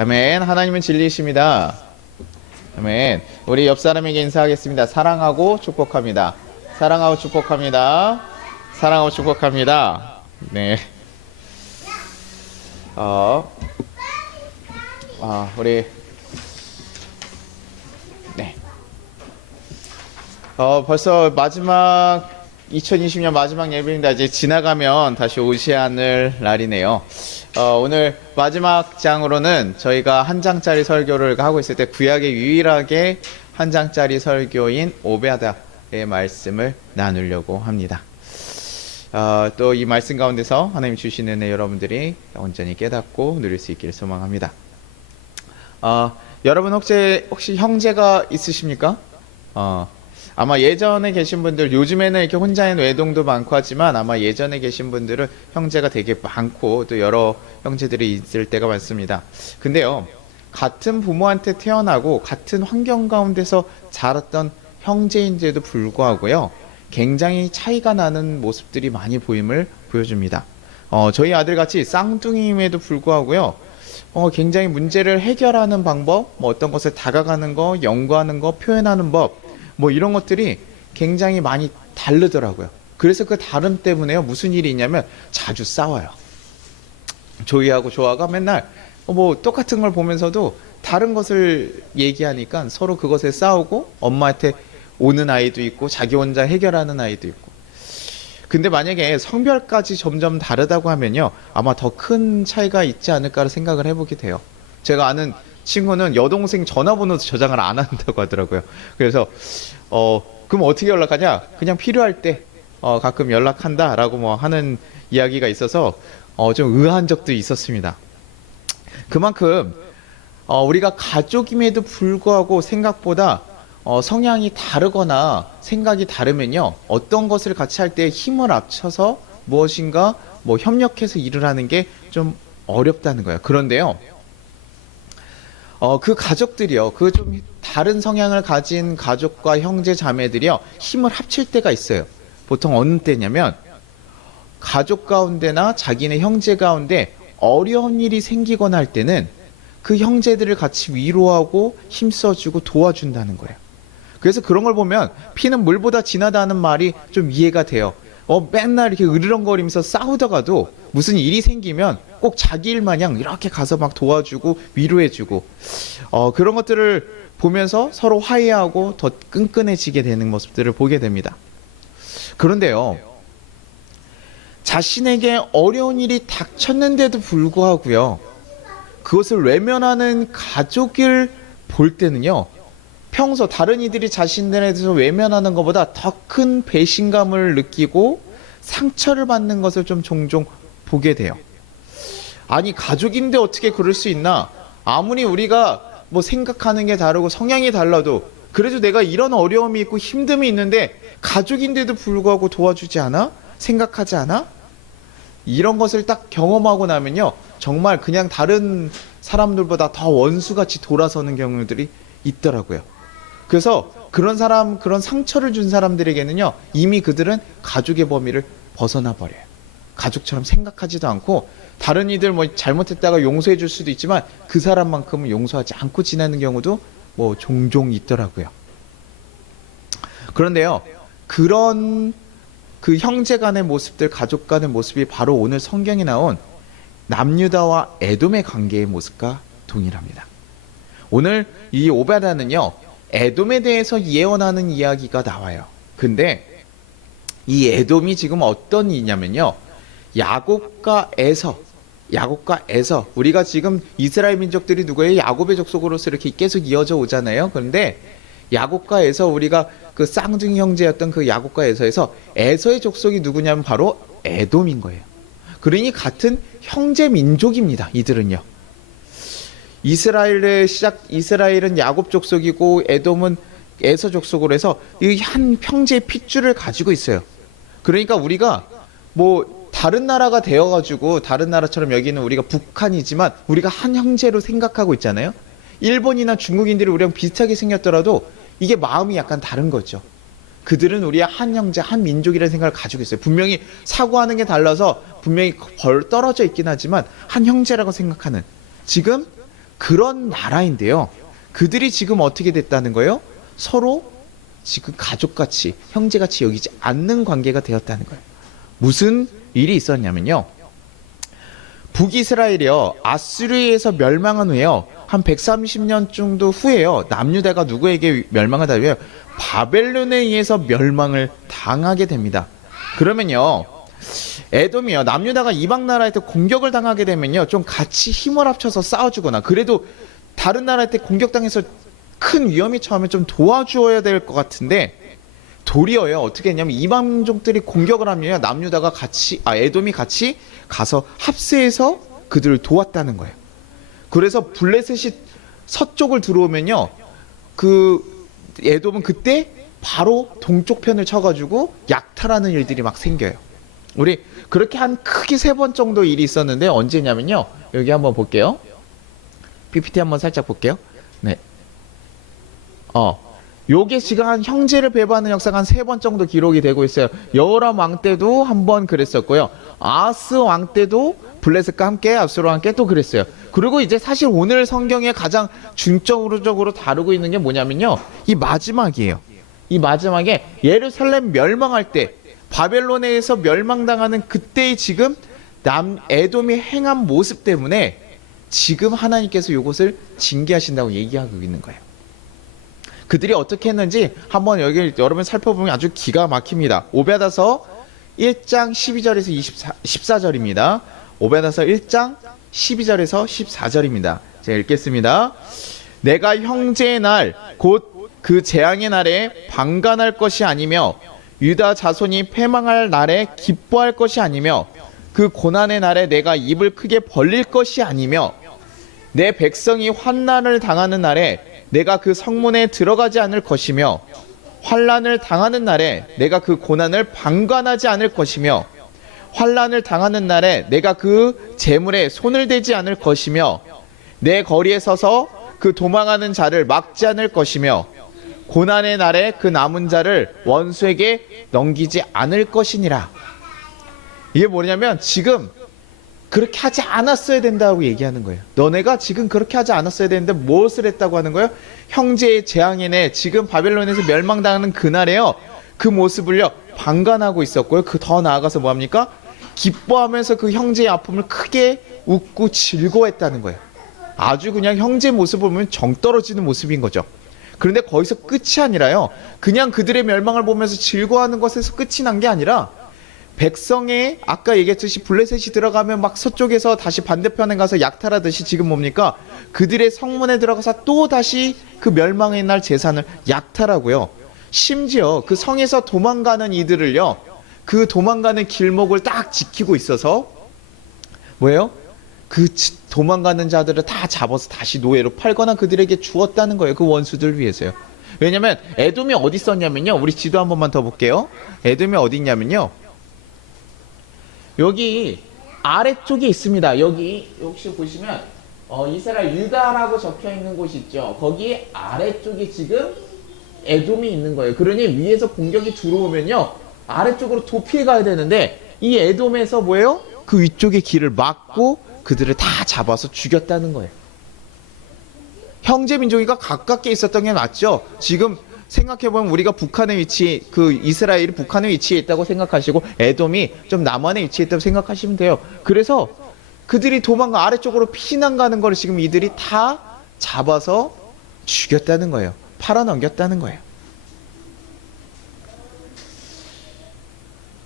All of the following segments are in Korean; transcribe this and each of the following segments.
아멘. 하나님은 진리이십니다. 아멘. 우리 옆 사람에게 인사하겠습니다. 사랑하고 축복합니다. 사랑하고 축복합니다. 사랑하고 축복합니다. 네. 우리 네. 벌써 마지막 2020년 마지막 예배입니다. 이제 지나가면 다시 오지 않을 날이네요. 오늘 마지막 장으로는 저희가 한 장짜리 설교를 하고 있을 때 구약의 유일하게 한 장짜리 설교인 오베아다의 말씀을 나누려고 합니다. 또 이 말씀 가운데서 하나님 주시는 은혜 여러분들이 온전히 깨닫고 누릴 수 있기를 소망합니다. 여러분 혹시 형제가 있으십니까? 아마 예전에 계신 분들, 요즘에는 이렇게 혼자인 외동도 많고 하지만 아마 예전에 계신 분들은 형제가 되게 많고 또 여러 형제들이 있을 때가 많습니다. 근데요, 같은 부모한테 태어나고 같은 환경 가운데서 자랐던 형제인데도 불구하고요, 굉장히 차이가 나는 모습들이 많이 보여줍니다. 저희 아들같이 쌍둥이임에도 불구하고요, 굉장히 문제를 해결하는 방법, 어떤 것을 다가가는 거, 연구하는 거, 표현하는 법, 이런 것들이 굉장히 많이 다르더라고요. 그래서 그 다름 때문에요, 무슨 일이 있냐면 자주 싸워요. 조이하고 조아가 맨날 똑같은 걸 보면서도 다른 것을 얘기하니까 서로 그것에 싸우고 엄마한테 오는 아이도 있고 자기 혼자 해결하는 아이도 있고. 근데 만약에 성별까지 점점 다르다고 하면요, 아마 더 큰 차이가 있지 않을까 생각을 해보게 돼요. 제가 아는 친구는 여동생 전화번호도 저장을 안 한다고 하더라고요. 그래서 그럼 어떻게 연락하냐? 그냥 필요할 때 가끔 연락한다라고 하는 이야기가 있어서 좀 의아한 적도 있었습니다. 그만큼 우리가 가족임에도 불구하고 생각보다 성향이 다르거나 생각이 다르면요, 어떤 것을 같이 할 때 힘을 합쳐서 무엇인가 협력해서 일을 하는 게 좀 어렵다는 거예요. 그런데요, 그 가족들이요, 그 좀 다른 성향을 가진 가족과 형제 자매들이요, 힘을 합칠 때가 있어요. 보통 어느 때냐면 가족 가운데나 자기네 형제 가운데 어려운 일이 생기거나 할 때는 그 형제들을 같이 위로하고 힘써주고 도와준다는 거예요. 그래서 그런 걸 보면 피는 물보다 진하다는 말이 좀 이해가 돼요. 맨날 이렇게 으르렁거리면서 싸우다가도 무슨 일이 생기면 꼭 자기 일 마냥 이렇게 가서 막 도와주고 위로해주고, 그런 것들을 보면서 서로 화해하고 더 끈끈해지게 되는 모습들을 보게 됩니다. 그런데요, 자신에게 어려운 일이 닥쳤는데도 불구하고요, 그것을 외면하는 가족을 볼 때는요, 평소 다른 이들이 자신들에 대해서 외면하는 것보다 더 큰 배신감을 느끼고 상처를 받는 것을 좀 종종 보게 돼요. 아니, 가족인데 어떻게 그럴 수 있나? 아무리 우리가 생각하는 게 다르고 성향이 달라도 그래도 내가 이런 어려움이 있고 힘듦이 있는데 가족인데도 불구하고 도와주지 않아? 생각하지 않아? 이런 것을 딱 경험하고 나면요, 정말 그냥 다른 사람들보다 더 원수같이 돌아서는 경우들이 있더라고요. 그래서 그런 상처를 준 사람들에게는요, 이미 그들은 가족의 범위를 벗어나 버려요. 가족처럼 생각하지도 않고, 다른 이들 잘못했다가 용서해 줄 수도 있지만 그 사람만큼은 용서하지 않고 지내는 경우도 종종 있더라고요. 그런데요, 그런 그 형제 간의 모습들, 가족 간의 모습이 바로 오늘 성경에 나온 남유다와 에돔의 관계의 모습과 동일합니다. 오늘 이 오베다는요, 에돔에 대해서 예언하는 이야기가 나와요. 근데 이 에돔이 지금 어떤 이냐면요, 야곱과 에서, 우리가 지금 이스라엘 민족들이 누구예요? 야곱의 족속으로서 이렇게 계속 이어져 오잖아요. 그런데 야곱과 에서, 우리가 그 쌍둥이 형제였던 그 야곱과 에서에서 에서의 족속이 누구냐면 바로 에돔인 거예요. 그러니 같은 형제 민족입니다, 이들은요. 이스라엘은 야곱 족속이고 에돔은 에서 족속으로 해서 이 한 형제의 핏줄을 가지고 있어요. 그러니까 우리가 다른 나라가 되어가지고 다른 나라처럼 여기는 우리가 북한이지만 우리가 한 형제로 생각하고 있잖아요. 일본이나 중국인들이 우리랑 비슷하게 생겼더라도 이게 마음이 약간 다른 거죠. 그들은 우리의 한 형제, 한 민족이라는 생각을 가지고 있어요. 분명히 사고하는 게 달라서 분명히 떨어져 있긴 하지만 한 형제라고 생각하는, 지금 그런 나라인데요. 그들이 지금 어떻게 됐다는 거예요? 서로 지금 가족같이 형제같이 여기지 않는 관계가 되었다는 거예요. 무슨 일이 있었냐면요. 북이스라엘이요. 아수르에서 멸망한 후에요. 한 130년 정도 후에요. 남유다가 누구에게 멸망을 당해요? 바벨론에 의해서 멸망을 당하게 됩니다. 그러면요. 에돔이요. 남유다가 이방 나라한테 공격을 당하게 되면요. 좀 같이 힘을 합쳐서 싸워주거나 그래도 다른 나라한테 공격당해서 큰 위험이 처하면 좀 도와주어야 될 것 같은데 도리어요. 어떻게 했냐면 이방 민족들이 공격을 하면 남유다가 같이 에돔이 같이 가서 합세해서 그들을 도왔다는 거예요. 그래서 블레셋이 서쪽을 들어오면요. 그 에돔은 그때 바로 동쪽 편을 쳐가지고 약탈하는 일들이 막 생겨요. 우리 그렇게 한 크게 3번 정도 일이 있었는데 언제냐면요. 여기 한번 볼게요. PPT 한번 살짝 볼게요. 네. 요게 지금 한 형제를 배반하는 역사가 한 3번 정도 기록이 되고 있어요. 여호람 왕 때도 한 번 그랬었고요. 아하스 왕 때도 블레셋과 함께 압수로와 함께 또 그랬어요. 그리고 이제 사실 오늘 성경에 가장 중점적으로 다루고 있는 게 뭐냐면요. 이 마지막이에요. 이 마지막에 예루살렘 멸망할 때 바벨론에 의해서 멸망당하는 그때의 지금 에돔이 행한 모습 때문에 지금 하나님께서 이것을 징계하신다고 얘기하고 있는 거예요. 그들이 어떻게 했는지 한번 여기 여러분 살펴보면 아주 기가 막힙니다. 오베아서 1장 12절에서 14절입니다. 오베아서 1장 12절에서 14절입니다. 제가 읽겠습니다. 내가 형제의 날 곧 그 재앙의 날에 방관할 것이 아니며 유다 자손이 패망할 날에 기뻐할 것이 아니며 그 고난의 날에 내가 입을 크게 벌릴 것이 아니며 내 백성이 환난을 당하는 날에 내가 그 성문에 들어가지 않을 것이며 환난을 당하는 날에 내가 그 고난을 방관하지 않을 것이며 환난을 당하는 날에 내가 그 재물에 손을 대지 않을 것이며 내 거리에 서서 그 도망하는 자를 막지 않을 것이며 고난의 날에 그 남은 자를 원수에게 넘기지 않을 것이니라. 이게 뭐냐면 지금 그렇게 하지 않았어야 된다고 얘기하는 거예요. 너네가 지금 그렇게 하지 않았어야 되는데 무엇을 했다고 하는 거예요? 형제의 재앙에네 지금 바벨론에서 멸망당하는 그날에요. 그 모습을요 방관하고 있었고요. 그 더 나아가서 뭐합니까? 기뻐하면서 그 형제의 아픔을 크게 웃고 즐거워했다는 거예요. 아주 그냥 형제 모습을 보면 정 떨어지는 모습인 거죠. 그런데 거기서 끝이 아니라요. 그냥 그들의 멸망을 보면서 즐거워하는 것에서 끝이 난 게 아니라 백성의 아까 얘기했듯이 블레셋이 들어가면 막 서쪽에서 다시 반대편에 가서 약탈하듯이 지금 뭡니까? 그들의 성문에 들어가서 또 다시 그 멸망의 날 제산을 약탈하고요. 심지어 그 성에서 도망가는 이들을요. 그 도망가는 길목을 딱 지키고 있어서 뭐예요? 그 도망가는 자들을 다 잡아서 다시 노예로 팔거나 그들에게 주었다는 거예요. 그 원수들 위해서요. 왜냐면 에돔이 어디 있었냐면요. 우리 지도 한 번만 더 볼게요. 에돔이 어디 있냐면요. 여기 아래쪽에 있습니다. 여기 혹시 보시면 이스라엘 유다라고 적혀 있는 곳이 있죠. 거기 아래쪽에 지금 에돔이 있는 거예요. 그러니 위에서 공격이 들어오면요. 아래쪽으로 도피해 가야 되는데 이 에돔에서 뭐예요? 그 위쪽의 길을 막고 그들을 다 잡아서 죽였다는 거예요. 형제 민족이가 가깝게 있었던 게 맞죠? 지금 생각해보면 우리가 북한의 위치, 그 이스라엘이 북한의 위치에 있다고 생각하시고 에돔이 좀 남한의 위치에 있다고 생각하시면 돼요. 그래서 그들이 도망가 아래쪽으로 피난 가는 걸 지금 이들이 다 잡아서 죽였다는 거예요. 팔아넘겼다는 거예요.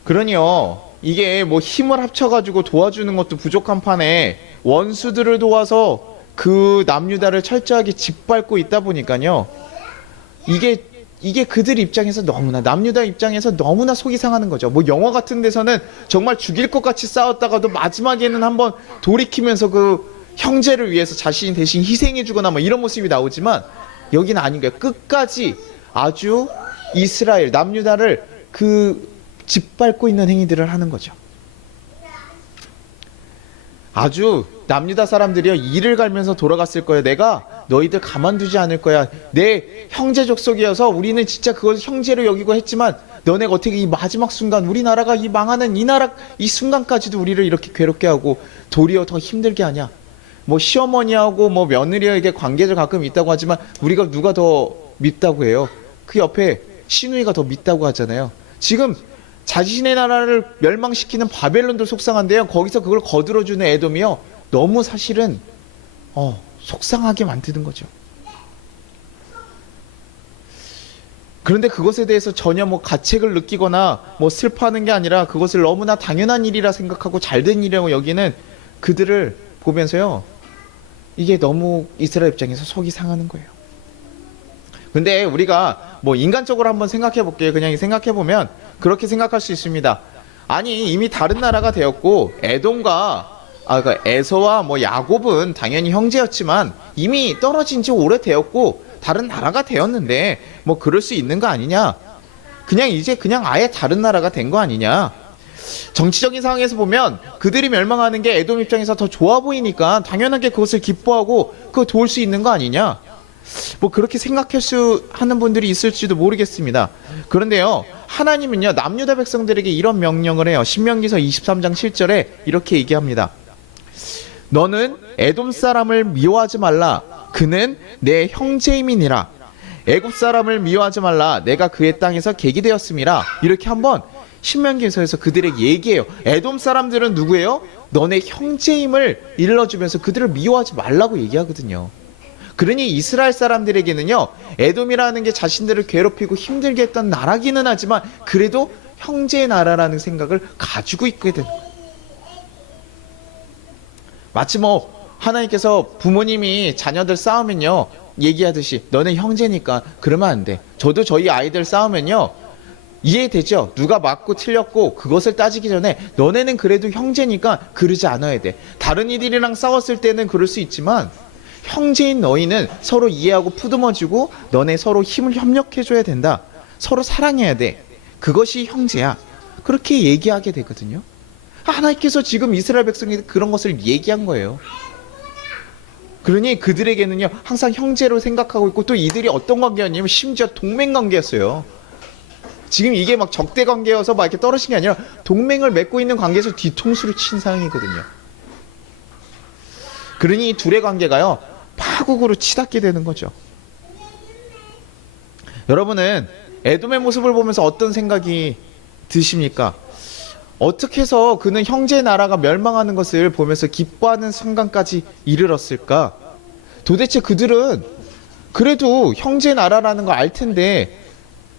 그러니요. 이게 뭐 힘을 합쳐가지고 도와주는 것도 부족한 판에 원수들을 도와서 그 남유다를 철저하게 짓밟고 있다 보니까요. 이게 그들 입장에서 너무나 남유다 입장에서 너무나 속이 상하는 거죠. 뭐 영화 같은 데서는 정말 죽일 것 같이 싸웠다가도 마지막에는 한번 돌이키면서 그 형제를 위해서 자신이 대신 희생해주거나 뭐 이런 모습이 나오지만 여기는 아닌 거예요. 끝까지 아주 이스라엘 남유다를 그 짓밟고 있는 행위들을 하는 거죠. 아주 남유다 사람들이요 이를 갈면서 돌아갔을 거예요. 내가 너희들 가만두지 않을 거야. 내 형제 족속이어서 우리는 진짜 그걸 형제로 여기고 했지만 너네가 어떻게 이 마지막 순간 우리나라가 이 망하는 이 나라 이 순간까지도 우리를 이렇게 괴롭게 하고 도리어 더 힘들게 하냐. 뭐 시어머니하고 뭐 며느리에게 관계가 가끔 있다고 하지만 우리가 누가 더 밉다고 해요? 그 옆에 시누이가 더 밉다고 하잖아요. 지금 자신의 나라를 멸망시키는 바벨론도 속상한데요. 거기서 그걸 거들어주는 에돔이요. 너무 사실은 속상하게 만드는 거죠. 그런데 그것에 대해서 전혀 뭐 가책을 느끼거나 뭐 슬퍼하는 게 아니라 그것을 너무나 당연한 일이라 생각하고 잘된 일이라고 여기는 그들을 보면서요. 이게 너무 이스라엘 입장에서 속이 상하는 거예요. 근데 우리가 뭐 인간적으로 한번 생각해 볼게요. 그냥 생각해 보면 그렇게 생각할 수 있습니다. 아니 이미 다른 나라가 되었고 에돔과 그러니까 에서와 뭐 야곱은 당연히 형제였지만 이미 떨어진 지 오래되었고 다른 나라가 되었는데 뭐 그럴 수 있는 거 아니냐? 그냥 이제 그냥 아예 다른 나라가 된 거 아니냐? 정치적인 상황에서 보면 그들이 멸망하는 게 에돔 입장에서 더 좋아 보이니까 당연하게 그것을 기뻐하고 그거 도울 수 있는 거 아니냐? 뭐 그렇게 생각할 수 하는 분들이 있을지도 모르겠습니다. 그런데요, 하나님은요 남유다 백성들에게 이런 명령을 해요. 신명기서 23장 7절에 이렇게 얘기합니다. 너는 에돔 사람을 미워하지 말라. 그는 내 형제임이니라. 애굽 사람을 미워하지 말라. 내가 그의 땅에서 객이 되었음이라. 이렇게 한번 신명기서에서 그들에게 얘기해요. 에돔 사람들은 누구예요? 너네 형제임을 일러주면서 그들을 미워하지 말라고 얘기하거든요. 그러니 이스라엘 사람들에게는요, 에돔이라는 게 자신들을 괴롭히고 힘들게 했던 나라기는 하지만 그래도 형제의 나라라는 생각을 가지고 있게 되는 거예요. 마치 뭐 하나님께서 부모님이 자녀들 싸우면요 얘기하듯이 너네 형제니까 그러면 안 돼. 저도 저희 아이들 싸우면요 이해되죠? 누가 맞고 틀렸고 그것을 따지기 전에 너네는 그래도 형제니까 그러지 않아야 돼. 다른 이들이랑 싸웠을 때는 그럴 수 있지만 형제인 너희는 서로 이해하고 푸듬어주고 너네 서로 힘을 협력해줘야 된다. 서로 사랑해야 돼. 그것이 형제야. 그렇게 얘기하게 되거든요. 하나님께서 지금 이스라엘 백성에게 그런 것을 얘기한 거예요. 그러니 그들에게는요 항상 형제로 생각하고 있고 또 이들이 어떤 관계였냐면 심지어 동맹 관계였어요. 지금 이게 막 적대 관계여서 막 이렇게 떨어진 게 아니라 동맹을 맺고 있는 관계에서 뒤통수를 친 상황이거든요. 그러니 이 둘의 관계가요 파국으로 치닫게 되는 거죠. 여러분은 에돔의 모습을 보면서 어떤 생각이 드십니까? 어떻게 해서 그는 형제의 나라가 멸망하는 것을 보면서 기뻐하는 순간까지 이르렀을까? 도대체 그들은 그래도 형제의 나라라는 거 알 텐데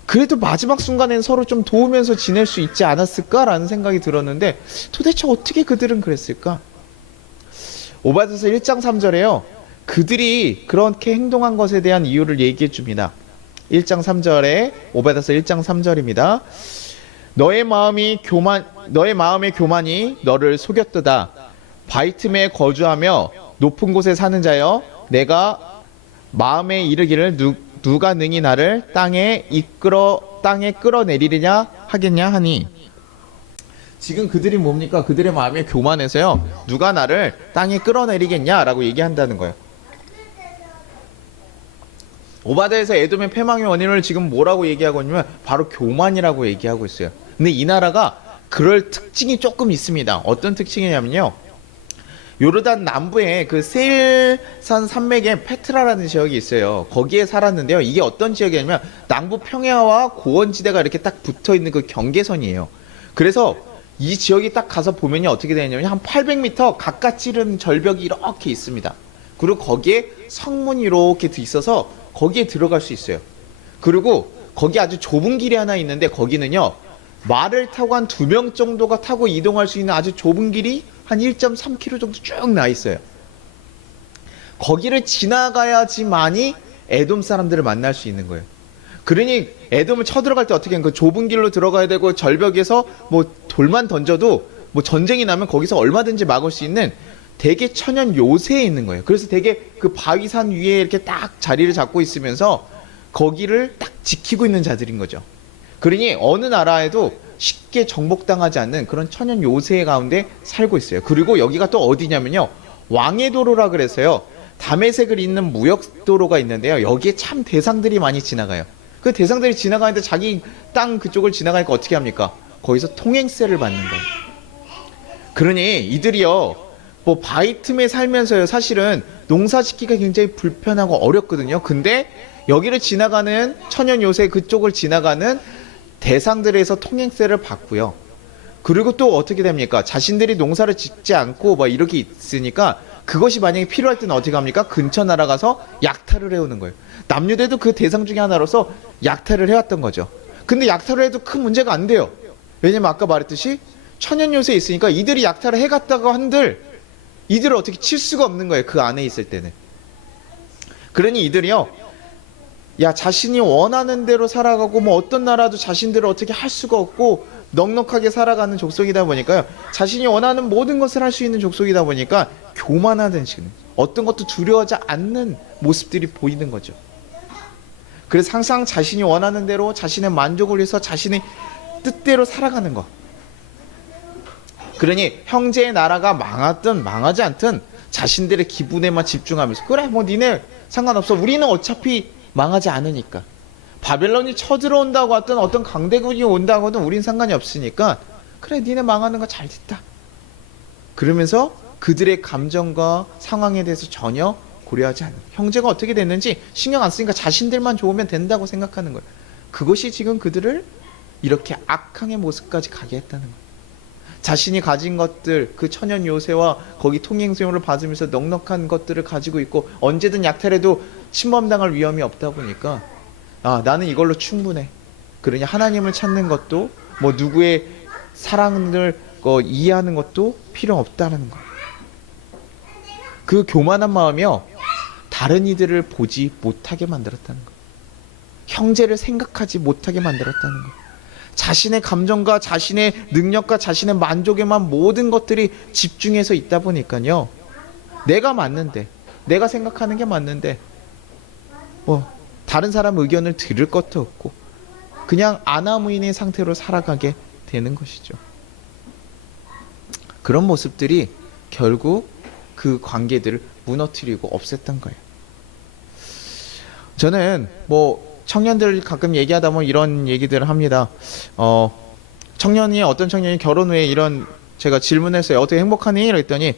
그래도 마지막 순간엔 서로 좀 도우면서 지낼 수 있지 않았을까라는 생각이 들었는데 도대체 어떻게 그들은 그랬을까? 오바댜서 1장 3절에요. 그들이 그렇게 행동한 것에 대한 이유를 얘기해 줍니다. 1장 3절에 오바댜서 1장 3절입니다. 너의 마음의 교만이 너를 속였도다. 바위 틈에 거주하며 높은 곳에 사는 자여, 내가 마음에 이르기를 누가 능히 나를 땅에 끌어내리느냐 하겠냐 하니. 지금 그들이 뭡니까? 그들의 마음에 교만해서요 누가 나를 땅에 끌어내리겠냐라고 얘기한다는 거예요. 오바댜에서 에돔의 패망의 원인을 지금 뭐라고 얘기하고 있냐면 바로 교만이라고 얘기하고 있어요. 근데 이 나라가 그럴 특징이 조금 있습니다. 어떤 특징이냐면요, 요르단 남부에 그 세일산 산맥에 페트라라는 지역이 있어요. 거기에 살았는데요, 이게 어떤 지역이냐면 남부 평야와 고원지대가 이렇게 딱 붙어있는 그 경계선이에요. 그래서 이 지역이 딱 가서 보면요 어떻게 되냐면 한 800m 가까 찌른 절벽이 이렇게 있습니다. 그리고 거기에 성문이 이렇게 있어서 거기에 들어갈 수 있어요. 그리고 거기 아주 좁은 길이 하나 있는데 거기는요 말을 타고 한 2명 정도가 타고 이동할 수 있는 아주 좁은 길이 한 1.3km 정도 쭉 나 있어요. 거기를 지나가야지만이 에돔 사람들을 만날 수 있는 거예요. 그러니 에돔을 쳐들어갈 때 어떻게 하면 그 좁은 길로 들어가야 되고 절벽에서 뭐 돌만 던져도 뭐 전쟁이 나면 거기서 얼마든지 막을 수 있는 되게 천연 요새에 있는 거예요. 그래서 되게 그 바위산 위에 이렇게 딱 자리를 잡고 있으면서 거기를 딱 지키고 있는 자들인 거죠. 그러니 어느 나라에도 쉽게 정복당하지 않는 그런 천연 요새 가운데 살고 있어요. 그리고 여기가 또 어디냐면요, 왕의 도로라 그래서요 다메섹을 잇는 무역도로가 있는데요, 여기에 참 대상들이 많이 지나가요. 그 대상들이 지나가는데 자기 땅 그쪽을 지나가니까 어떻게 합니까? 거기서 통행세를 받는 거예요. 그러니 이들이요 뭐 바위 틈에 살면서요, 사실은 농사 짓기가 굉장히 불편하고 어렵거든요. 근데 여기를 지나가는 천연 요새 그쪽을 지나가는 대상들에서 통행세를 받고요. 그리고 또 어떻게 됩니까? 자신들이 농사를 짓지 않고 막 이렇게 있으니까 그것이 만약에 필요할 때는 어떻게 합니까? 근처 나라 가서 약탈을 해오는 거예요. 남유대도 그 대상 중에 하나로서 약탈을 해왔던 거죠. 근데 약탈을 해도 큰 문제가 안 돼요. 왜냐면 아까 말했듯이 천연 요새에 있으니까 이들이 약탈을 해갔다고 한들 이들을 어떻게 칠 수가 없는 거예요. 그 안에 있을 때는. 그러니 이들이요, 야, 자신이 원하는 대로 살아가고 뭐 어떤 나라도 자신들을 어떻게 할 수가 없고 넉넉하게 살아가는 족속이다 보니까요, 자신이 원하는 모든 것을 할 수 있는 족속이다 보니까 교만하던 식은 어떤 것도 두려워하지 않는 모습들이 보이는 거죠. 그래서 항상 자신이 원하는 대로 자신의 만족을 위해서 자신의 뜻대로 살아가는 것. 그러니 형제의 나라가 망하든 망하지 않든 자신들의 기분에만 집중하면서, 그래 뭐 니네 상관없어, 우리는 어차피 망하지 않으니까, 바벨론이 쳐들어온다고 하든 어떤 강대국이 온다고 하든 우린 상관이 없으니까 그래 니네 망하는 거 잘 됐다, 그러면서 그들의 감정과 상황에 대해서 전혀 고려하지 않는, 형제가 어떻게 됐는지 신경 안 쓰니까 자신들만 좋으면 된다고 생각하는 거예요. 그것이 지금 그들을 이렇게 악항의 모습까지 가게 했다는 거예요. 자신이 가진 것들, 그 천연 요새와 거기 통행세용을 받으면서 넉넉한 것들을 가지고 있고 언제든 약탈해도 침범당할 위험이 없다 보니까, 아, 나는 이걸로 충분해. 그러니 하나님을 찾는 것도 뭐 누구의 사랑을 이해하는 것도 필요 없다는 거예요. 그 교만한 마음이요, 다른 이들을 보지 못하게 만들었다는 거예요. 형제를 생각하지 못하게 만들었다는 거예요. 자신의 감정과 자신의 능력과 자신의 만족에만 모든 것들이 집중해서 있다 보니까요, 내가 맞는데, 내가 생각하는 게 맞는데 뭐 다른 사람 의견을 들을 것도 없고 그냥 아나무인의 상태로 살아가게 되는 것이죠. 그런 모습들이 결국 그 관계들을 무너뜨리고 없앴던 거예요. 저는 뭐 청년들 가끔 얘기하다 보면 이런 얘기들을 합니다. 어떤 청년이 결혼 후에 이런, 제가 질문했어요. 어떻게 행복하니? 그랬더니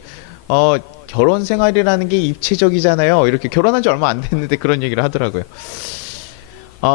결혼 생활이라는 게 입체적이잖아요. 이렇게 결혼한 지 얼마 안 됐는데 그런 얘기를 하더라고요.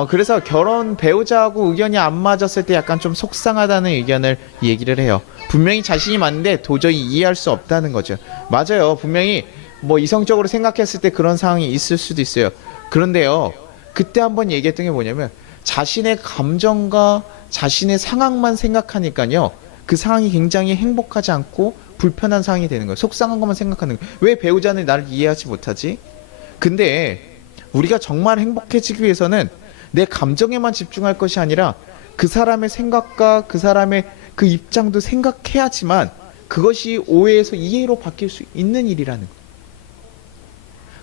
그래서 결혼 배우자하고 의견이 안 맞았을 때 약간 좀 속상하다는 의견을 얘기를 해요. 분명히 자신이 맞는데 도저히 이해할 수 없다는 거죠. 맞아요. 분명히 뭐 이성적으로 생각했을 때 그런 상황이 있을 수도 있어요. 그런데요, 그때 한번 얘기했던 게 뭐냐면, 자신의 감정과 자신의 상황만 생각하니까요, 그 상황이 굉장히 행복하지 않고 불편한 상황이 되는 거예요. 속상한 것만 생각하는 거예요. 왜 배우자는 나를 이해하지 못하지? 근데 우리가 정말 행복해지기 위해서는 내 감정에만 집중할 것이 아니라 그 사람의 생각과 그 사람의 그 입장도 생각해야지만 그것이 오해에서 이해로 바뀔 수 있는 일이라는 거예요.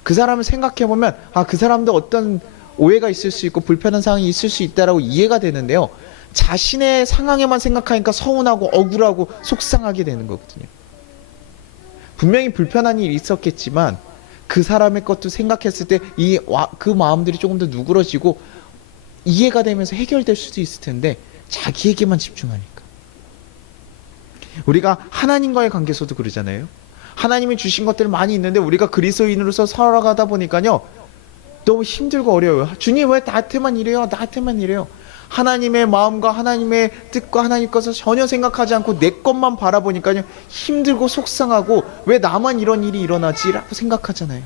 그 사람을 생각해보면, 아, 그 사람도 어떤 오해가 있을 수 있고 불편한 상황이 있을 수 있다라고 이해가 되는데요, 자신의 상황에만 생각하니까 서운하고 억울하고 속상하게 되는 거거든요. 분명히 불편한 일이 있었겠지만 그 사람의 것도 생각했을 때 그 마음들이 조금 더 누그러지고 이해가 되면서 해결될 수도 있을 텐데 자기에게만 집중하니까. 우리가 하나님과의 관계에서도 그러잖아요. 하나님이 주신 것들 많이 있는데 우리가 그리스도인으로서 살아가다 보니까요, 너무 힘들고 어려워요. 주님 왜 나한테만 이래요? 나한테만 이래요? 하나님의 마음과 하나님의 뜻과 하나님 것을 전혀 생각하지 않고 내 것만 바라보니까요, 힘들고 속상하고 왜 나만 이런 일이 일어나지? 라고 생각하잖아요.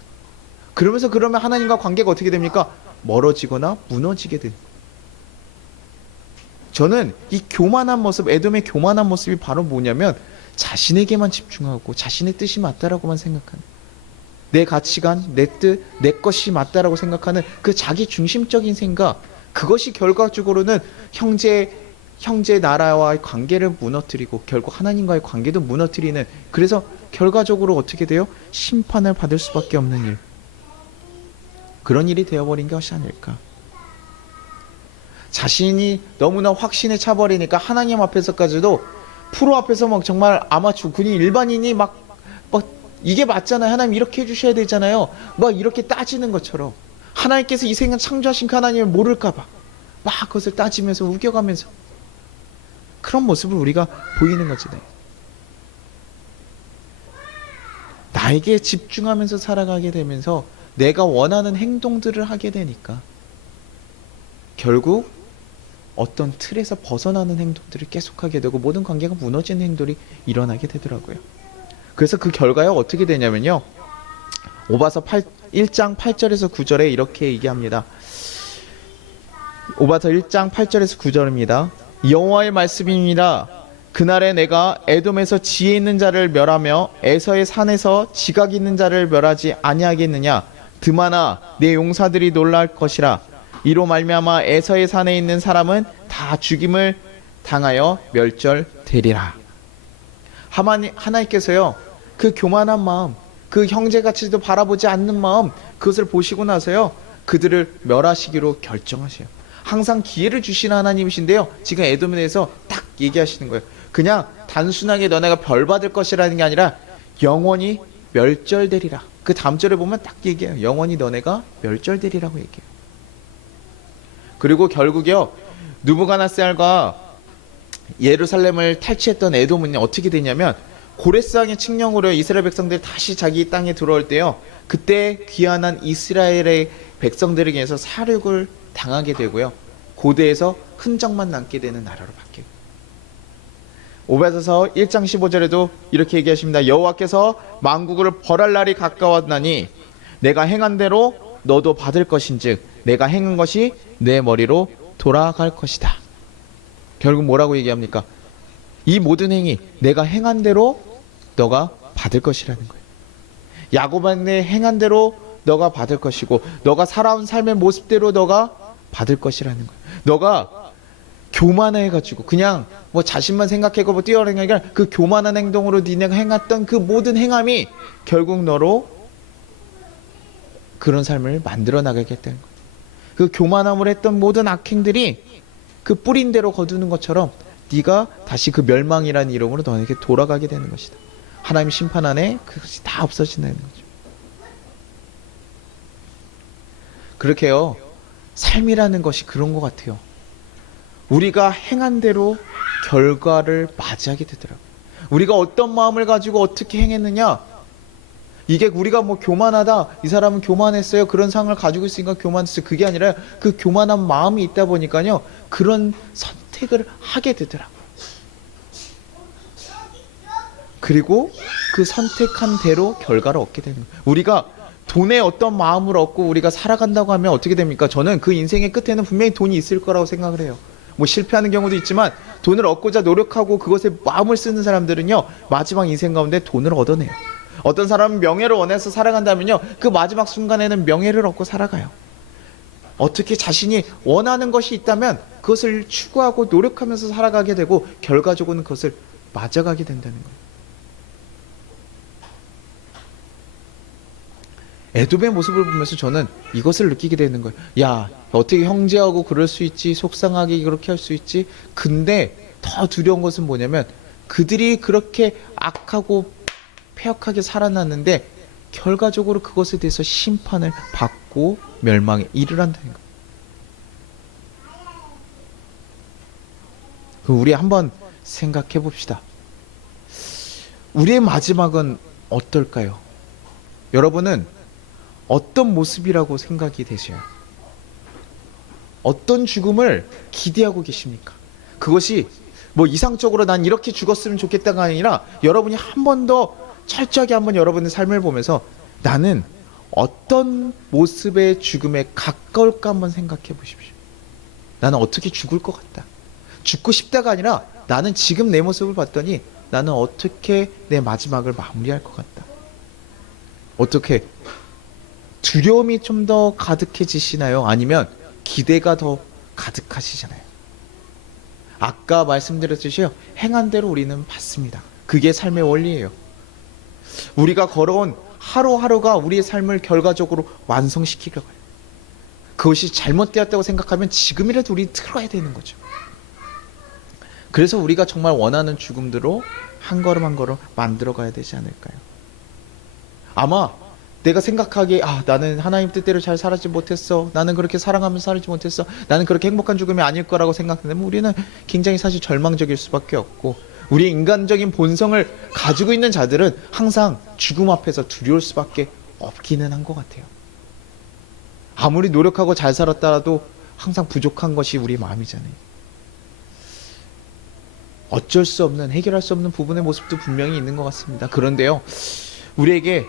그러면 하나님과 관계가 어떻게 됩니까? 멀어지거나 무너지게 돼요. 저는 이 교만한 모습, 에돔의 교만한 모습이 바로 뭐냐면, 자신에게만 집중하고 자신의 뜻이 맞다라고만 생각하는, 내 가치관, 내 뜻, 내 것이 맞다라고 생각하는 그 자기 중심적인 생각, 그것이 결과적으로는 형제 나라와의 관계를 무너뜨리고 결국 하나님과의 관계도 무너뜨리는, 그래서 결과적으로 어떻게 돼요? 심판을 받을 수밖에 없는 일, 그런 일이 되어버린 것이 아닐까. 자신이 너무나 확신에 차버리니까 하나님 앞에서까지도, 프로 앞에서 막 정말 아마추어 군인 일반인이 막 이게 맞잖아요, 하나님 이렇게 해주셔야 되잖아요, 막 이렇게 따지는 것처럼 하나님께서 이 세상 창조하신 그 하나님을 모를까봐 막 그것을 따지면서 우겨가면서 그런 모습을 우리가 보이는 거잖아요. 나에게 집중하면서 살아가게 되면서 내가 원하는 행동들을 하게 되니까 결국 어떤 틀에서 벗어나는 행동들을 계속하게 되고 모든 관계가 무너지는 행동이 일어나게 되더라고요. 그래서 그 결과가 어떻게 되냐면요. 오바서 1장 8절에서 9절에 이렇게 얘기합니다. 오바서 1장 8절에서 9절입니다. 여호와의 말씀입니다. 그날에 내가 에돔에서 지혜 있는 자를 멸하며 에서의 산에서 지각 있는 자를 멸하지 아니하겠느냐. 드마나 내 용사들이 놀랄 것이라. 이로 말미암아 에서의 산에 있는 사람은 다 죽임을 당하여 멸절되리라. 하나님께서요, 그 교만한 마음, 그 형제같이도 바라보지 않는 마음, 그것을 보시고 나서요, 그들을 멸하시기로 결정하세요. 항상 기회를 주시는 하나님이신데요, 지금 에돔에 대해서 딱 얘기하시는 거예요. 그냥 단순하게 너네가 벌 받을 것이라는 게 아니라 영원히 멸절되리라. 그 다음 절에 보면 딱 얘기해요. 영원히 너네가 멸절되리라고 얘기해요. 그리고 결국요, 느부갓네살과 예루살렘을 탈취했던 에돔은 어떻게 되냐면 고레스왕의 칙령으로 이스라엘 백성들이 다시 자기 땅에 들어올 때요, 그때 귀환한 이스라엘의 백성들에게 의해서 사륙을 당하게 되고요, 고대에서 흔적만 남게 되는 나라로 바뀌어요. 오베드서 1장 15절에도 이렇게 얘기하십니다. 여호와께서 만국을 벌할 날이 가까웠나니 내가 행한 대로 너도 받을 것인즉 내가 행한 것이 내 머리로 돌아갈 것이다. 결국 뭐라고 얘기합니까? 이 모든 행위 내가 행한 대로 너가 받을 것이라는 거예요. 야곱의 행한 대로 너가 받을 것이고 너가 살아온 삶의 모습대로 너가 받을 것이라는 거예요. 너가 교만해가지고 그냥 뭐 자신만 생각하고 뭐 뛰어내는 게 아니라 그 교만한 행동으로 니네가 행했던 그 모든 행함이 결국 너로 그런 삶을 만들어 나가겠다는 거예요. 그 교만함을 했던 모든 악행들이 그 뿌린 대로 거두는 것처럼 네가 다시 그 멸망이라는 이름으로 너에게 돌아가게 되는 것이다. 하나님 심판 안에 그것이 다 없어진다는 거죠. 그렇게요, 삶이라는 것이 그런 것 같아요. 우리가 행한 대로 결과를 맞이하게 되더라고요. 우리가 어떤 마음을 가지고 어떻게 행했느냐, 이게 우리가 뭐 교만하다, 이 사람은 교만했어요, 그런 상을 가지고 있으니까 교만했어요, 그게 아니라 그 교만한 마음이 있다 보니까요, 그런 선택을 하게 되더라고요. 그리고 그 선택한 대로 결과를 얻게 되는 거예요. 우리가 돈에 어떤 마음을 얻고 우리가 살아간다고 하면 어떻게 됩니까? 저는 그 인생의 끝에는 분명히 돈이 있을 거라고 생각을 해요. 뭐 실패하는 경우도 있지만 돈을 얻고자 노력하고 그것에 마음을 쓰는 사람들은요, 마지막 인생 가운데 돈을 얻어내요. 어떤 사람은 명예를 원해서 살아간다면요, 그 마지막 순간에는 명예를 얻고 살아가요. 어떻게 자신이 원하는 것이 있다면 그것을 추구하고 노력하면서 살아가게 되고 결과적으로는 그것을 맞아가게 된다는 거예요. 에돔의 모습을 보면서 저는 이것을 느끼게 되는 거예요. 야, 어떻게 형제하고 그럴 수 있지, 속상하게 그렇게 할 수 있지. 근데 더 두려운 것은 뭐냐면 그들이 그렇게 악하고 폐역하게 살아났는데 결과적으로 그것에 대해서 심판을 받고 멸망에 이르란다는 거예요. 우리 한번 생각해 봅시다. 우리의 마지막은 어떨까요? 여러분은 어떤 모습이라고 생각이 되세요? 어떤 죽음을 기대하고 계십니까? 그것이 뭐 이상적으로 난 이렇게 죽었으면 좋겠다가 아니라 여러분이 한 번 더 철저하게 한번 여러분의 삶을 보면서 나는 어떤 모습의 죽음에 가까울까 한번 생각해 보십시오. 나는 어떻게 죽을 것 같다. 죽고 싶다가 아니라 나는 지금 내 모습을 봤더니 나는 어떻게 내 마지막을 마무리할 것 같다. 어떻게 두려움이 좀 더 가득해지시나요? 아니면 기대가 더 가득하시잖아요. 아까 말씀드렸듯이요, 행한 대로 우리는 받습니다. 그게 삶의 원리예요. 우리가 걸어온 하루하루가 우리의 삶을 결과적으로 완성시키려고 해요. 그것이 잘못되었다고 생각하면 지금이라도 우리 틀어야 되는 거죠. 그래서 우리가 정말 원하는 죽음대로 한 걸음 한 걸음 만들어가야 되지 않을까요? 아마 내가 생각하기에 나는 하나님 뜻대로 잘 살지 못했어, 나는 그렇게 사랑하면서 살지 못했어, 나는 그렇게 행복한 죽음이 아닐 거라고 생각한다면 우리는 굉장히 사실 절망적일 수밖에 없고, 우리의 인간적인 본성을 가지고 있는 자들은 항상 죽음 앞에서 두려울 수밖에 없기는 한 것 같아요. 아무리 노력하고 잘 살았더라도 항상 부족한 것이 우리 마음이잖아요. 어쩔 수 없는, 해결할 수 없는 부분의 모습도 분명히 있는 것 같습니다. 그런데요, 우리에게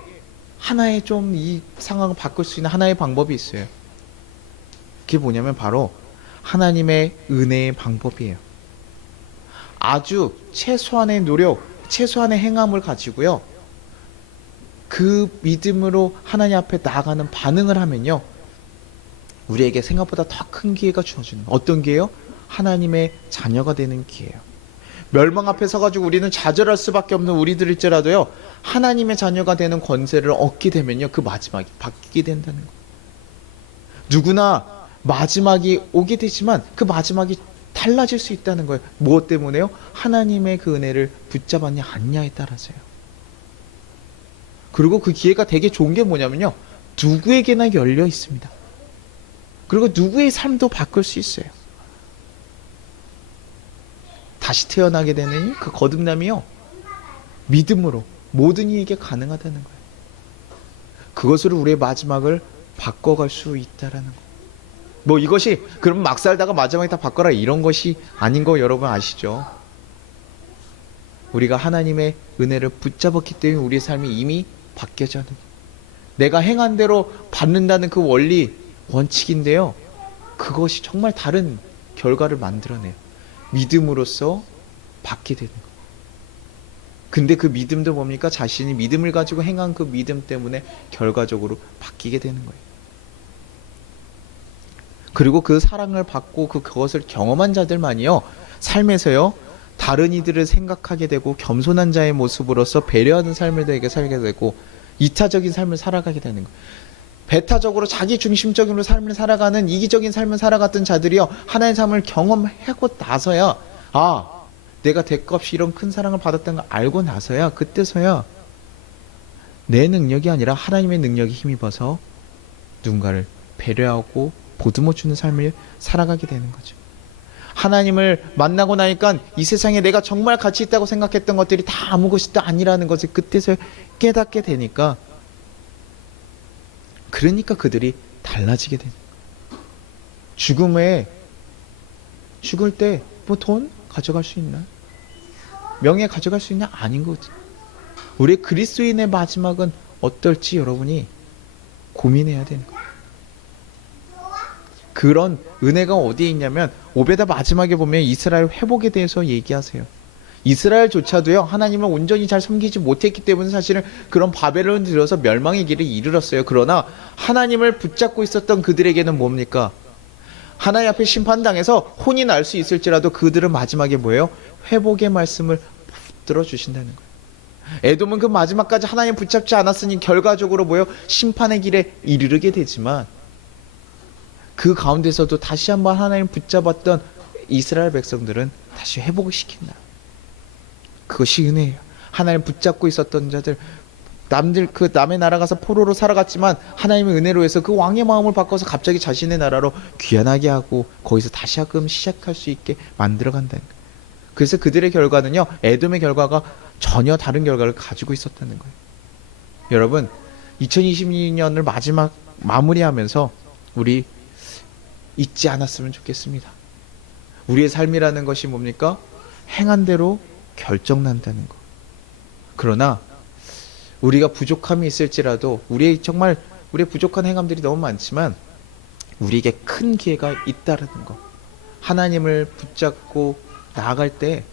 하나의 좀 이 상황을 바꿀 수 있는 하나의 방법이 있어요. 그게 뭐냐면 바로 하나님의 은혜의 방법이에요. 아주 최소한의 노력, 최소한의 행함을 가지고요, 그 믿음으로 하나님 앞에 나아가는 반응을 하면요, 우리에게 생각보다 더 큰 기회가 주어지는 거예요. 어떤 기회요? 하나님의 자녀가 되는 기회예요. 멸망 앞에 서가지고 우리는 좌절할 수밖에 없는 우리들일지라도요, 하나님의 자녀가 되는 권세를 얻게 되면요, 그 마지막이 바뀌게 된다는 거예요. 누구나 마지막이 오게 되지만 그 마지막이 달라질 수 있다는 거예요. 무엇 때문에요? 하나님의 그 은혜를 붙잡았냐 않냐에 따라서요. 그리고 그 기회가 되게 좋은 게 뭐냐면요, 누구에게나 열려 있습니다. 그리고 누구의 삶도 바꿀 수 있어요. 다시 태어나게 되는 그 거듭남이요, 믿음으로 모든 이에게 가능하다는 거예요. 그것으로 우리의 마지막을 바꿔갈 수 있다라는 거예요. 뭐 이것이 그럼 막 살다가 마지막에 다 바꿔라 이런 것이 아닌 거 여러분 아시죠? 우리가 하나님의 은혜를 붙잡았기 때문에 우리의 삶이 이미 바뀌어져야 합니다. 내가 행한 대로 받는다는 그 원리, 원칙인데요, 그것이 정말 다른 결과를 만들어내요. 믿음으로써 받게 되는 거예요. 근데 그 믿음도 뭡니까? 자신이 믿음을 가지고 행한 그 믿음 때문에 결과적으로 바뀌게 되는 거예요. 그리고 그 사랑을 받고 그것을 경험한 자들만이요, 삶에서요, 다른 이들을 생각하게 되고 겸손한 자의 모습으로서 배려하는 삶을 되게 살게 되고 이타적인 삶을 살아가게 되는 거예요. 배타적으로 자기 중심적으로 삶을 살아가는 이기적인 삶을 살아갔던 자들이요, 하나의 삶을 경험하고 나서야, 아, 내가 대값이 이런 큰 사랑을 받았다는 걸 알고 나서야, 그때서야 내 능력이 아니라 하나님의 능력에 힘입어서 누군가를 배려하고 보듬어 주는 삶을 살아가게 되는 거죠. 하나님을 만나고 나니까 이 세상에 내가 정말 가치 있다고 생각했던 것들이 다 아무것도 아니라는 것을 그때서 깨닫게 되니까, 그러니까 그들이 달라지게 되는 거예요. 죽을 때 뭐 돈 가져갈 수 있나? 명예 가져갈 수 있냐? 아닌 거지. 우리 그리스도인의 마지막은 어떨지 여러분이 고민해야 되는 거예요. 그런 은혜가 어디에 있냐면, 오베다 마지막에 보면 이스라엘 회복에 대해서 얘기하세요. 이스라엘조차도요, 하나님을 온전히 잘 섬기지 못했기 때문에 사실은 그런 바벨론을 들어서 멸망의 길을 이르렀어요. 그러나 하나님을 붙잡고 있었던 그들에게는 뭡니까? 하나님 앞에 심판당해서 혼이 날 수 있을지라도 그들은 마지막에 뭐예요? 회복의 말씀을 붙들어 주신다는 거예요. 에돔은 그 마지막까지 하나님 붙잡지 않았으니 결과적으로 뭐예요? 심판의 길에 이르게 되지만, 그 가운데서도 다시 한번 하나님 붙잡았던 이스라엘 백성들은 다시 회복을 시킨다. 그것이 은혜예요. 하나님 붙잡고 있었던 자들, 그 남의 나라 가서 포로로 살아갔지만 하나님의 은혜로 해서 그 왕의 마음을 바꿔서 갑자기 자신의 나라로 귀환하게 하고 거기서 다시금 시작할 수 있게 만들어 간다는 거예요. 그래서 그들의 결과는요, 에돔의 결과가 전혀 다른 결과를 가지고 있었다는 거예요. 여러분, 2022년을 마무리하면서 우리 잊지 않았으면 좋겠습니다. 우리의 삶이라는 것이 뭡니까? 행한 대로 결정난다는 거. 그러나 우리가 부족함이 있을지라도, 우리의 부족한 행함들이 너무 많지만 우리에게 큰 기회가 있다라는 거. 하나님을 붙잡고 나아갈 때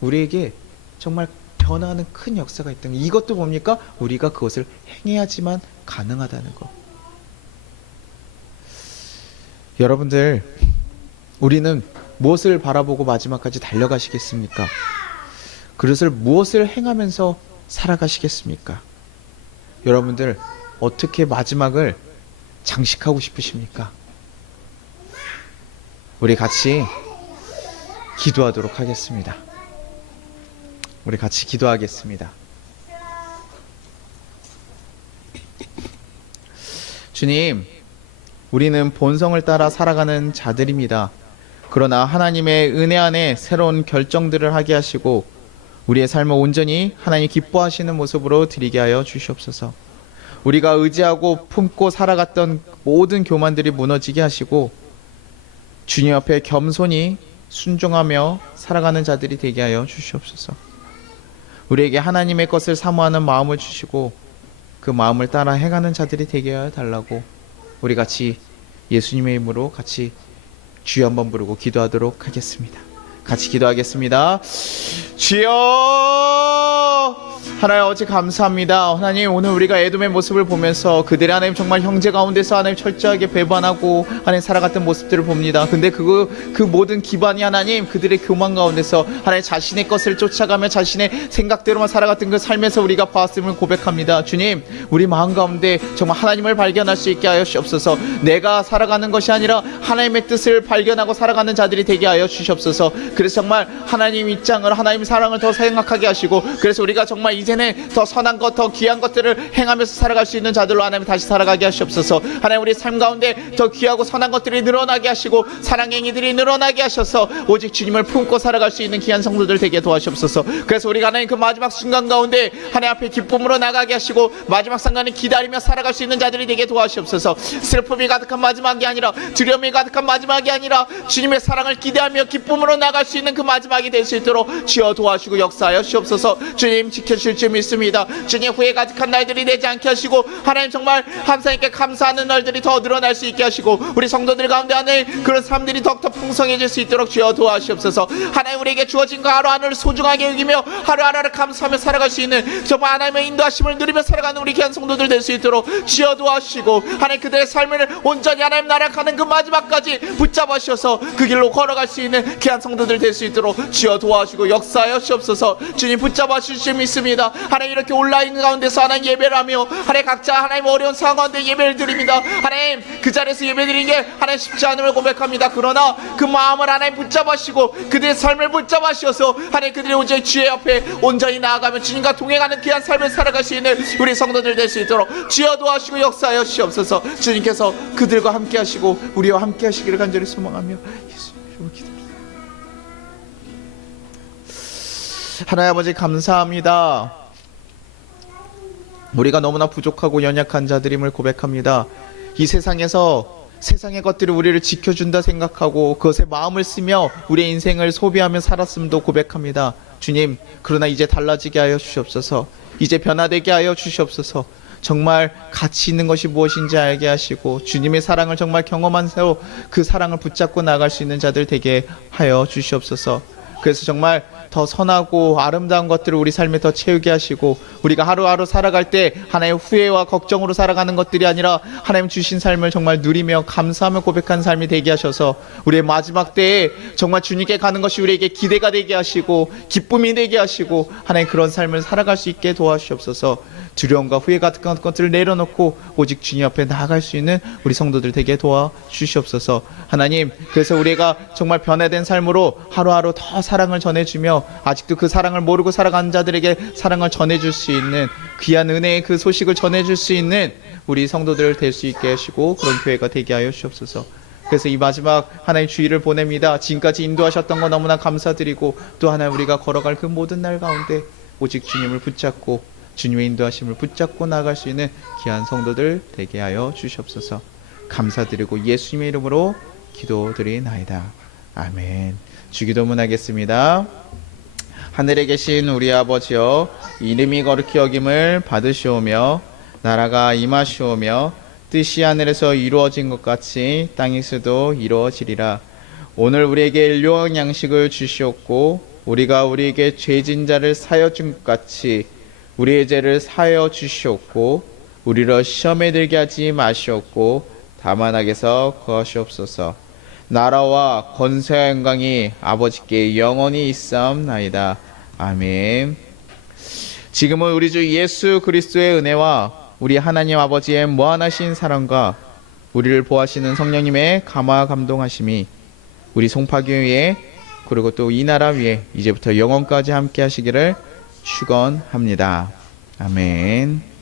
우리에게 정말 변화하는 큰 역사가 있다는 거. 이것도 뭡니까? 우리가 그것을 행해야지만 가능하다는 거. 여러분들, 우리는 무엇을 바라보고 마지막까지 달려가시겠습니까? 그것을 무엇을 행하면서 살아가시겠습니까? 여러분들, 어떻게 마지막을 장식하고 싶으십니까? 우리 같이 기도하도록 하겠습니다. 우리 같이 기도하겠습니다. 주님, 우리는 본성을 따라 살아가는 자들입니다. 그러나 하나님의 은혜 안에 새로운 결정들을 하게 하시고 우리의 삶을 온전히 하나님 기뻐하시는 모습으로 드리게 하여 주시옵소서. 우리가 의지하고 품고 살아갔던 모든 교만들이 무너지게 하시고 주님 앞에 겸손히 순종하며 살아가는 자들이 되게 하여 주시옵소서. 우리에게 하나님의 것을 사모하는 마음을 주시고 그 마음을 따라 행하는 자들이 되게 하여 달라고 우리 같이 예수님의 이름으로 같이 주여 한번 부르고 기도하도록 하겠습니다. 같이 기도하겠습니다. 주여, 하나님 아버지 감사합니다. 하나님, 오늘 우리가 에돔의 모습을 보면서 그들의 하나님 정말 형제 가운데서 하나님 철저하게 배반하고 하나님 살아갔던 모습들을 봅니다. 근데 그 모든 기반이 하나님 그들의 교만 가운데서 하나님 자신의 것을 쫓아가며 자신의 생각대로만 살아갔던 그 삶에서 우리가 봤음을 고백합니다. 주님, 우리 마음 가운데 정말 하나님을 발견할 수 있게 하여 주시옵소서. 내가 살아가는 것이 아니라 하나님의 뜻을 발견하고 살아가는 자들이 되게 하여 주시옵소서. 그래서 정말 하나님 입장을, 하나님 사랑을 더 생각하게 하시고, 그래서 우리가 정말 이제는 더 선한 것, 더 귀한 것들을 행하면서 살아갈 수 있는 자들로 하나님 다시 살아가게 하시옵소서. 하나님, 우리 삶 가운데 더 귀하고 선한 것들이 늘어나게 하시고 사랑 행위들이 늘어나게 하셔서 오직 주님을 품고 살아갈 수 있는 귀한 성도들 되게 도와주옵소서. 그래서 우리가 하나님 그 마지막 순간 가운데 하나님 앞에 기쁨으로 나가게 하시고 마지막 순간을 기다리며 살아갈 수 있는 자들이 되게 도와주옵소서. 슬픔이 가득한 마지막이 아니라, 두려움이 가득한 마지막이 아니라 주님의 사랑을 기대하며 기쁨으로 나갈 수 있는 그 마지막이 될 수 있도록 주여 도와주고 역사하여 주옵소서. 주님 지켜주실 줄 믿습니다. 주님, 후회 가득한 날들이 되지 않게 하시고 하나님 정말 하나님께 감사하는 날들이 더 늘어날 수 있게 하시고 우리 성도들 가운데 하나님 그런 삶들이 더욱더 풍성해질 수 있도록 주여 도와주옵소서. 하나님, 우리에게 주어진 그 하루하루를 소중하게 여기며 하루하루를 감사하며 살아갈 수 있는 정말 하나님의 인도하심을 누리며 살아가는 우리 귀한 성도들 될 수 있도록 주여 도와주시고 하나님 그들의 삶을 온전히 하나님 나라 가는 그 마지막까지 붙잡아 주셔서 그 길로 걸어갈 수 있는 귀한 성도들 될 수 있도록 주여 도와주시고 역사하여 주옵소서. 주님 붙잡아 주실 믿습니다. 하나님, 이렇게 온라인 가운데서 하나님 예배를 하며 하나님 각자 하나님 어려운 상황 가운데 예배를 드립니다. 하나님, 그 자리에서 예배 드리는 게 하나님 쉽지 않음을 고백합니다. 그러나 그 마음을 하나님 붙잡아시고 그들의 삶을 붙잡아주셔서 하나님 그들이 오직 주의 앞에 온전히 나아가며 주님과 동행하는 귀한 삶을 살아갈 수 있는 우리 성도들 될 수 있도록 주여 도와주시고 역사하여 주시옵소서. 주님께서 그들과 함께 하시고 우리와 함께 하시기를 간절히 소망하며 예수님 이름으로 기도합니다. 하나님 아버지 감사합니다. 우리가 너무나 부족하고 연약한 자들임을 고백합니다. 이 세상에서 세상의 것들이 우리를 지켜준다 생각하고 그것에 마음을 쓰며 우리의 인생을 소비하며 살았음도 고백합니다. 주님, 그러나 이제 달라지게 하여 주시옵소서. 이제 변화되게 하여 주시옵소서. 정말 가치 있는 것이 무엇인지 알게 하시고 주님의 사랑을 정말 경험한 새로 그 사랑을 붙잡고 나아갈 수 있는 자들 되게 하여 주시옵소서. 그래서 정말 더 선하고 아름다운 것들을 우리 삶에 더 채우게 하시고 우리가 하루하루 살아갈 때 하나님의 후회와 걱정으로 살아가는 것들이 아니라 하나님 주신 삶을 정말 누리며 감사하며 고백하는 삶이 되게 하셔서 우리의 마지막 때에 정말 주님께 가는 것이 우리에게 기대가 되게 하시고 기쁨이 되게 하시고 하나님 그런 삶을 살아갈 수 있게 도와주시옵소서. 두려움과 후회 같은 것들을 내려놓고 오직 주님 앞에 나아갈 수 있는 우리 성도들 되게 도와주시옵소서. 하나님, 그래서 우리가 정말 변화된 삶으로 하루하루 더 사랑을 전해주며 아직도 그 사랑을 모르고 살아가는 자들에게 사랑을 전해줄 수 있는 귀한 은혜의 그 소식을 전해줄 수 있는 우리 성도들 될 수 있게 하시고 그런 교회가 되게 하여 주옵소서. 그래서 이 마지막 하나의 주일을 보냅니다. 지금까지 인도하셨던 거 너무나 감사드리고 또 하나 우리가 걸어갈 그 모든 날 가운데 오직 주님을 붙잡고 주님의 인도하심을 붙잡고 나아갈 수 있는 귀한 성도들 되게 하여 주시옵소서. 감사드리고 예수님의 이름으로 기도드리나이다. 아멘. 주기도문 하겠습니다. 하늘에 계신 우리 아버지여, 이름이 거룩히 여김을 받으시오며 나라가 임하시오며 뜻이 하늘에서 이루어진 것 같이 땅에서도 이루어지리라. 오늘 우리에게 일용할 양식을 주시옵고 우리가 우리에게 죄진 자를 사여 준 것 같이 우리의 죄를 사여 주시옵고 우리를 시험에 들게 하지 마시옵고 다만 악에서 구하시옵소서. 나라와 권세와 영광이 아버지께 영원히 있사옵나이다. 아멘. 지금은 우리 주 예수 그리스도의 은혜와 우리 하나님 아버지의 무한하신 사랑과 우리를 보호하시는 성령님의 감화 감동하심이 우리 송파교회 그리고 또 이 나라 위에 이제부터 영원까지 함께 하시기를 축원합니다. 아멘.